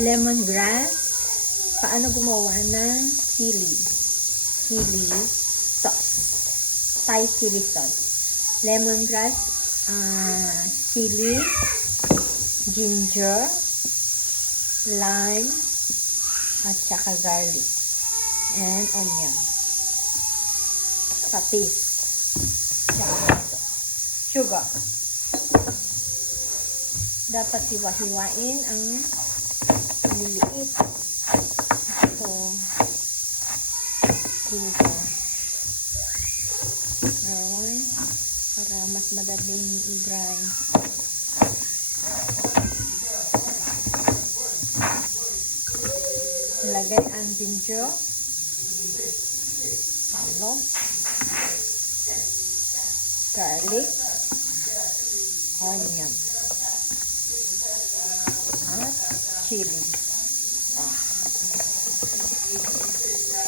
lemongrass. Paano gumawa ng chili sauce, Thai chili sauce. Lemongrass, chili, ginger, lime, at saka garlic, and onion. Patis, sugar. Dapat hiwa-hiwain ang liliit. Ito, dito. Alright. Para mas madaling i-grind. Ilagay ang ginger, garlic, onion, at chili.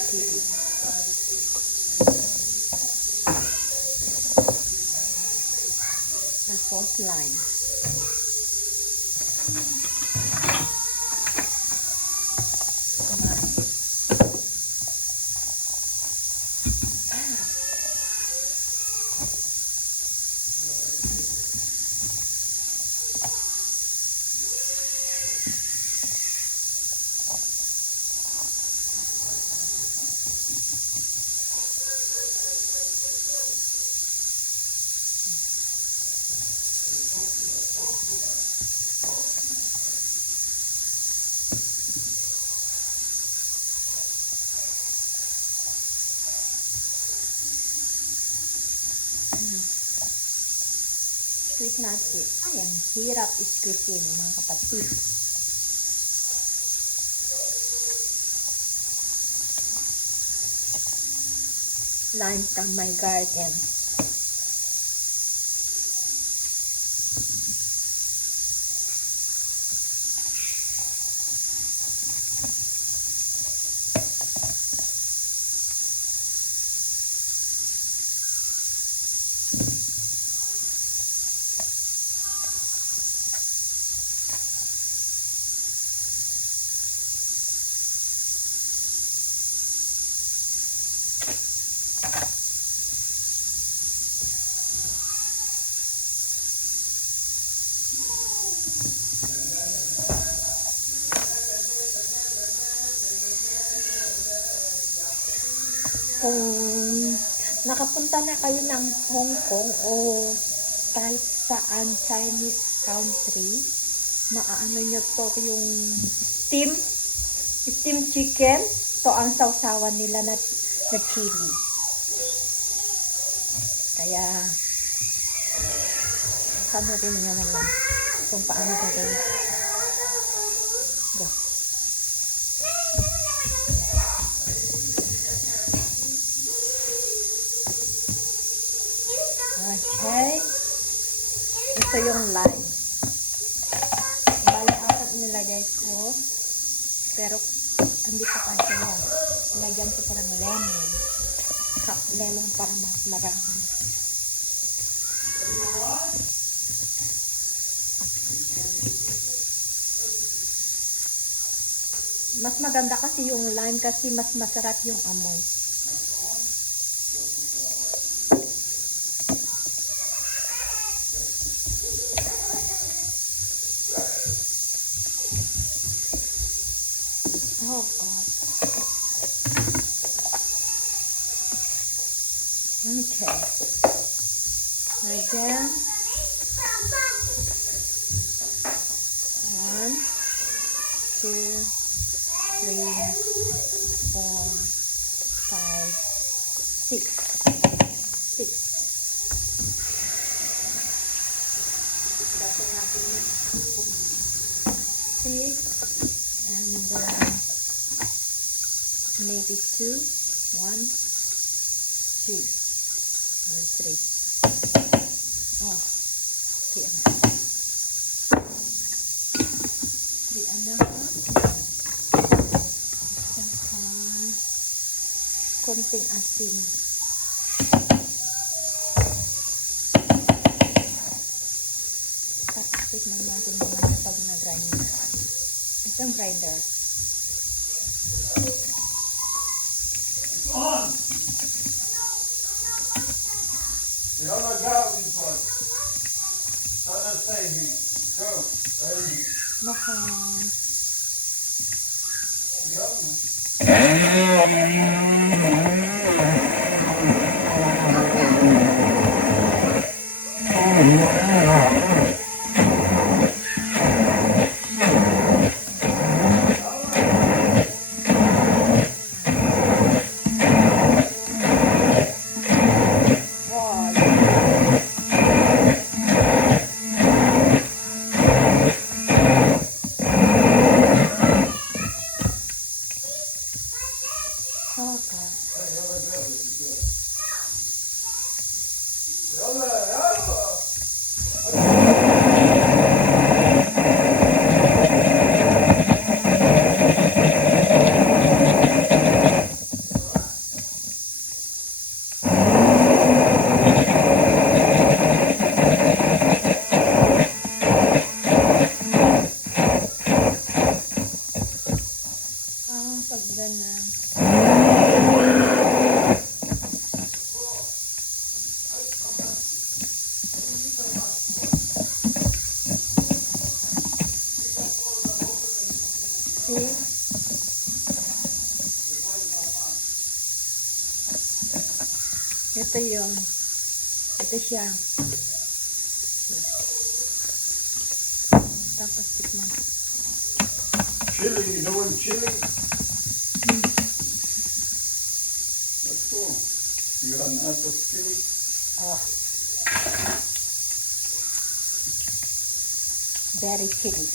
Chili. Tapos lime. Squeeze natin. Ayan, hirap i-squeeze mga kapatid. Lime from my garden. Kung nakapunta na kayo ng Hong Kong o kahit saan Chinese country, maaano nyo to yung steam chicken. To ang sausawan nila na chili. Kaya sabihin nyo na lang kung paano gagawin. Go. Okay. Ito yung lime. Bali, apat nilagay ko. Pero, hindi pa kasi yan. Nilagyan ko parang lemon. Cup lemon para mas marami. Mas maganda kasi yung lime kasi mas masarap yung amoy. Oh God. Okay. Again. 1, 2, 3, 4, 5, 6. 6. Dapat natin yung 6 and maybe 2, 1, 2, or 3. Oh, 3 and a half. 3 and a half. Saka konting asin. Tapos tignan natin naman pag nag-grind na. Yung grinder. On! The other garden part. Tata stay here. Go. Hey. Mahal. Go. Pag ganun. See? Ito yun. Ito siya. Tapos tikman. Chili, you know what chili? That's cool. You got an apple chili? Oh. Very chili.